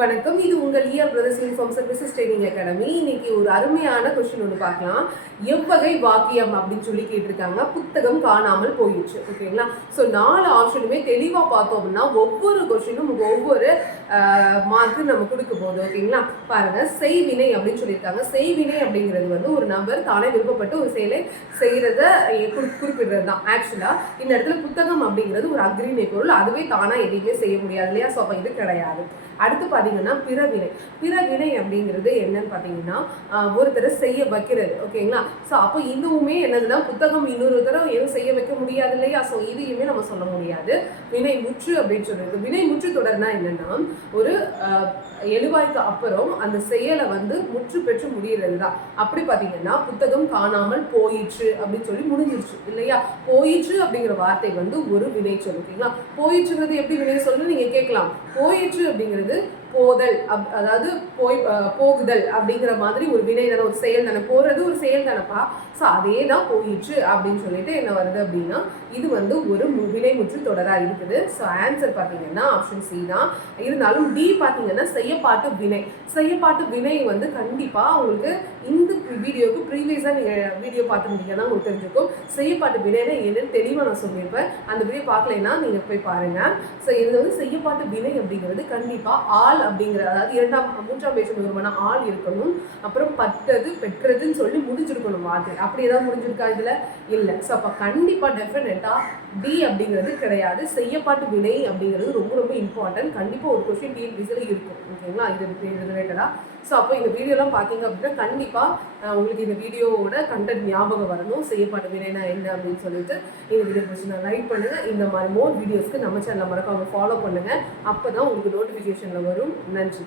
வணக்கம். இது உங்கள் ER brothers uniform services training academy. இன்னைக்கு ஒரு அருமையான கொஸ்டின் ஒன்று பார்க்கலாம். எவ்வகை வாக்கியம் அப்படின்னு சொல்லி கேட்டிருக்காங்க. புத்தகம் காணாமல் போயிடுச்சு. ஓகேங்களா? ஸோ 4 ஆப்ஷனுமே தெளிவாக பார்த்தோம் அப்படின்னா ஒவ்வொரு கொஸ்டினும் ஒவ்வொரு மார்க்கு நம்ம கொடுக்க போகுது. ஓகேங்களா? பாருங்க, செய்வினை அப்படின்னு சொல்லியிருக்காங்க. செய்வினை அப்படிங்கிறது வந்து ஒரு நபர் தானே விருப்பப்பட்டு ஒரு செயலை செய்யறத குறிப்பிடுறது தான். ஆக்சுவலா இந்த இடத்துல புத்தகம் அப்படிங்கிறது ஒரு அக்ரிணை பொருள். அதுவே தானா எதையுமே செய்ய முடியாது இல்லையா? ஸோ அப்போ இது கிடையாது. அடுத்து பார்த்தீங்கன்னா பிறவினை. பிறவினை அப்படிங்கிறது என்னன்னு பார்த்தீங்கன்னா ஒருத்தரை செய்ய வைக்கிறது. ஓகேங்களா? ஸோ அப்போ இதுவுமே என்னதுன்னா புத்தகம் இன்னொரு தடவை எதுவும் செய்ய வைக்க முடியாது இல்லையா? ஸோ இதையுமே நம்ம சொல்ல முடியாது. வினை முற்று அப்படின்னு சொல்றது. வினை முற்று தொடர்னா என்னன்னா ஒரு எழுவாய்க்கு அப்புறம் அந்த செயலை வந்து முற்று பெற்று முடிகிறது தான். அப்படி பார்த்தீங்கன்னா புத்தகம் காணாமல் போயிற்று அப்படின்னு சொல்லி முடிஞ்சிருச்சு இல்லையா? போயிற்று அப்படிங்கிற வார்த்தை வந்து ஒரு வினை சொல். ஓகேங்களா? போயிற்றுங்கிறது எப்படி வினை சொல்லு நீங்க கேட்கலாம். போயிற்று அப்படிங்கிறது போதல், அதாவது போகுதல் அப்படிங்கிற மாதிரி ஒரு வினை தானே, ஒரு செயல் தானே. போறது ஒரு செயல் தானப்பா. ஸோ அதே தான் போயிற்று அப்படின்னு சொல்லிட்டு என்ன வருது அப்படின்னா இது வந்து ஒரு வினை முற்று தொடரா இருக்குது. ஸோ ஆன்சர் பார்த்தீங்கன்னா ஆப்ஷன் சி தான். இருந்தாலும் டி பார்த்தீங்கன்னா செய்யப்பாட்டு வினை. செய்யப்பாட்டு வினை வந்து கண்டிப்பாக உங்களுக்கு இந்த வீடியோவுக்கு ப்ரீவியஸாக நீங்கள் வீடியோ பார்த்துருந்தீங்கன்னா உங்களுக்கு தெரிஞ்சுக்கும். செய்யப்பாட்டு வினைனா என்னன்னு தெளிவாக நான் சொல்லியிருப்பேன். அந்த வீடியோ பார்க்கலைன்னா நீங்கள் போய் பாருங்கள். ஸோ இது வந்து செய்யப்பாட்டு வினை அப்படிங்கிறது கண்டிப்பாக ஆள் அப்படிங்கிற, அதாவது மூன்றாம் பேச்சு நிறுவன ஆள் இருக்கணும். அப்புறம் பட்டது பெற்றதுன்னு சொல்லி முடிஞ்சிருக்கணும் வார்த்தை. அப்படி ஏதாவது முடிஞ்சிருக்கா இதுல? இல்லை. ஸோ அப்போ கண்டிப்பாக டெஃபினட்டா டி அப்படிங்கிறது கிடையாது. செய்யப்பாட்டு வினை அப்படிங்கிறது ரொம்ப ரொம்ப இம்பார்ட்டன்ட். கண்டிப்பாக ஒரு கொஸ்டின் டிஎன்பிசியில் இருக்கும். ஓகேங்களா? இது ரிலேட்டடா. ஸோ அப்போ இந்த வீடியோலாம் பார்த்தீங்க அப்படின்னா கண்டிப்பாக உங்களுக்கு இந்த வீடியோவோட கண்டென்ட் ஞாபகம் வரணும். செய்யப்பாட்டு வினைனா என்ன அப்படின்னு சொல்லிட்டு இந்த வீடியோ பிடிச்சி லைக் பண்ணுங்க. இந்த மாதிரி மோர் வீடியோஸ்க்கு நம்ம சேனலை மறக்காம ஃபாலோ பண்ணுங்க. அப்போ தான் உங்களுக்கு நோட்டிஃபிகேஷனில் வரும். நன்றி.